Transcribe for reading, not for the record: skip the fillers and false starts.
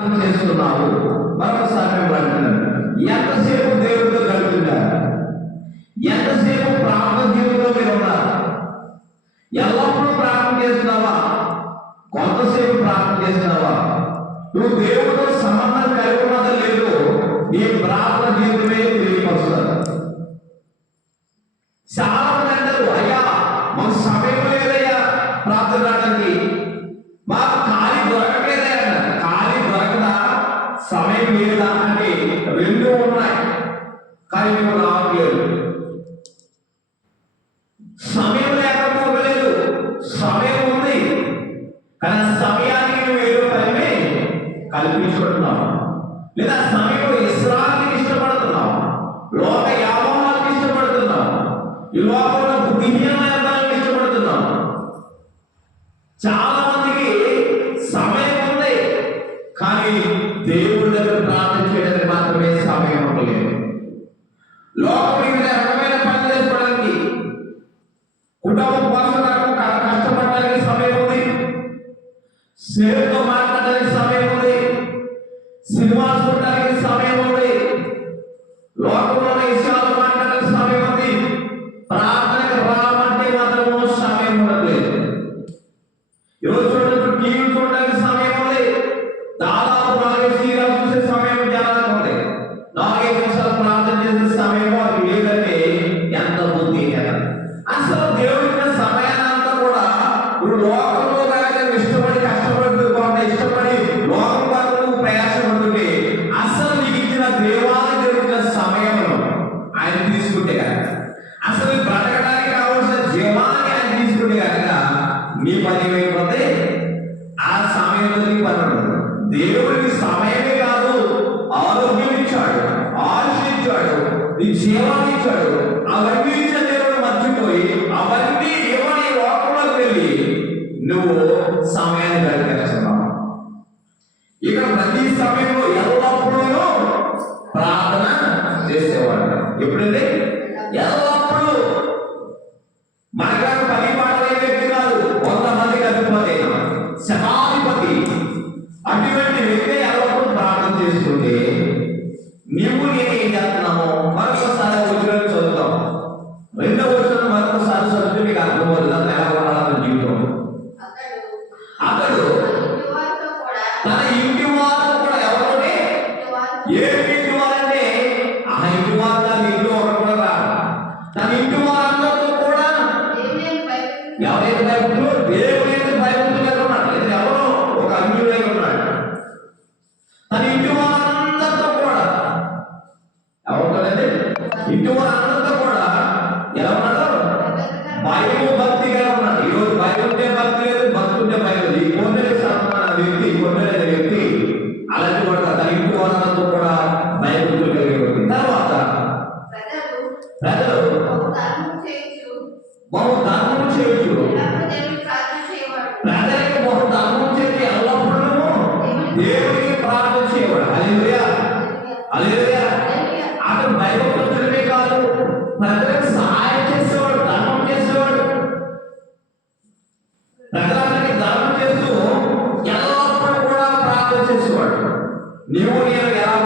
చేస్తున్నావు. మరొకసారి ఎంతసేపు దేవుడితో గడుపుతున్నారు? ఎంతసేపు ప్రార్థన జీవితంలో మీరు ఉన్నారు? ఎల్లప్పుడూ ప్రార్థన చేస్తున్నావా? కొంతసేపు ప్రార్థన చేస్తున్నావా? నువ్వు దేవుడితో సంబంధం కలిగి ఉన్నదో లేదు, నీ ప్రార్థన జీవితమే తెలియపరుస్తారు. చాలా మంది అంటారు, అయ్యా మాకు సమయం లేదయ్యా ప్రార్థనకి, మాకు ఖాళీ దొరకలేదే అన్నారు. ఖాళీ దొరకదా, సమయం లేదా అంటే రెండు ఉన్నాయి, కానీ మీకు రావట్లేదు. సమయం లేకపోలేదు, సమయం ఉంది, కానీ సమయానికి వేరే పని కల్పించుకుంటున్నావు. లేదా సమయంలో ఇస్రాయల్కి ఇష్టపడుతున్నావు, లోక యావహాలకు ఇష్టపడుతున్నావు, ఈ లోకంలో బుద్ధిహీనమైన దానికి ఇష్టపడుతున్నావు. చాలా మందికి సమయం ఉంది, కానీ దేవుడి దగ్గర ప్రార్థన చేయడానికి మాత్రమే సమయం ఉండలేదు. లోకం వివిధ రకమైన పనులు చేసుకోవడానికి, కుటుంబం కోసం కష్టపడడానికి సమయం ఉంది, స్నేహితులతో మాట్లాడడానికి సమయం ఉంది, సినిమా చూడడానికి సమయం ఉంది, లోకంలోని విషయాలు మాట్లాడడానికి సమయం ఉంది. ప్రార్థనకు రావంటే మాత్రము సమయం ఉండలేదు. ఈరోజు చూడండి, టీవీ చూడడానికి సమయం ఉంది, దాదాపు 4 సీరియల్ చూసే సమయం జనాలకు ఉంది. 4 నిమిషాలు ప్రార్థన చేసే సమయం అది లేదంటే ఎంత బుద్ధి కదా. అసలు దేవుడిన సమయాన్నంతా కూడా నువ్వు లోకంలో ఇష్టపడి కష్టపడుతుంటే, ఇష్టపడి లోకం వరకు నువ్వు ప్రయాసపడుతుంటే, అసలు నీకు ఇచ్చిన దేవాలయం ఇచ్చిన సమయంలో ఆయన తీసుకుంటే కనుక, అసలు బ్రతకడానికి కావాల్సిన జీవాన్ని ఆయన తీసుకుంటే కనుక నీ పని ఏమైపోతే ఆ సమయంలో నీ పని ఉండదు. దేవుడికి సమయమే కాదు, ఆరోగ్యం ఇచ్చాడు, ఆయుష్ ఇచ్చాడు, నీ జీవాన్ని ఇచ్చాడు. అవన్నీ ఇచ్చిన దేవుడు మర్చిపోయి అవన్నీ ఏమని లోకంలోకి వెళ్ళి నువ్వు సమయాన్ని గడిపేస్తున్నావు. ఇక ప్రతి సమయంలో ఎల్లప్పుడూ ప్రార్థన చేసేవాడు. ఎప్పుడంటే ఎల్లప్పుడూ. మనగారు 10 పాటలే వ్యక్తి కాదు, 100 మందికి అధిపతి, శతాధిపతి. అటువంటి వ్యక్తి ఎల్లప్పుడూ ప్రార్థన చేసుకుంటే నీవు నేనేం చేస్తున్నాము? మరొకసారి వచనం చదువుతాం. 2వ వచనం మరొకసారి చదివితే మీకు అర్థమవుతుంది అతను ఎలా ఉండాలని జీవితం. అతడు తన ఇంటి వారితో కూడా, ఎవరోనే ఏ ఇంటి వారంటే ఆ ఇంటి వారు తన ఇంట్లో ఒకరు కూడా రాదు. తన ఇంటి వారందరితో కూడా ఎవరైతే భయపడుతుందో దేవుడైతే భయపడుతున్నారు ఉన్నాడు, లేదా ఎవరో ఒక అన్యుడై ఉన్నాడు. తన ఇంటి వారందరితో కూడా ఎవరుంటాడండి? ఇంటి వారందరితో కూడా ఎలా ఉన్నాడు? భయము భక్తిగా ఉన్నాడు. ఈరోజు భయం ఉంటే భక్తి లేదు, భక్తి ఉంటే భయం లేదు. ఈ కొన్నేళ్ళ వ్యక్తి, కొన్నేళ్ళ వ్యక్తి అలాంటి వాడు. తన ఇంటి వారందరితో కూడా భయభక్తులు కలిగి ఉంది. తర్వాత ప్రజలు బహు ధర్మము చేయొచ్చు,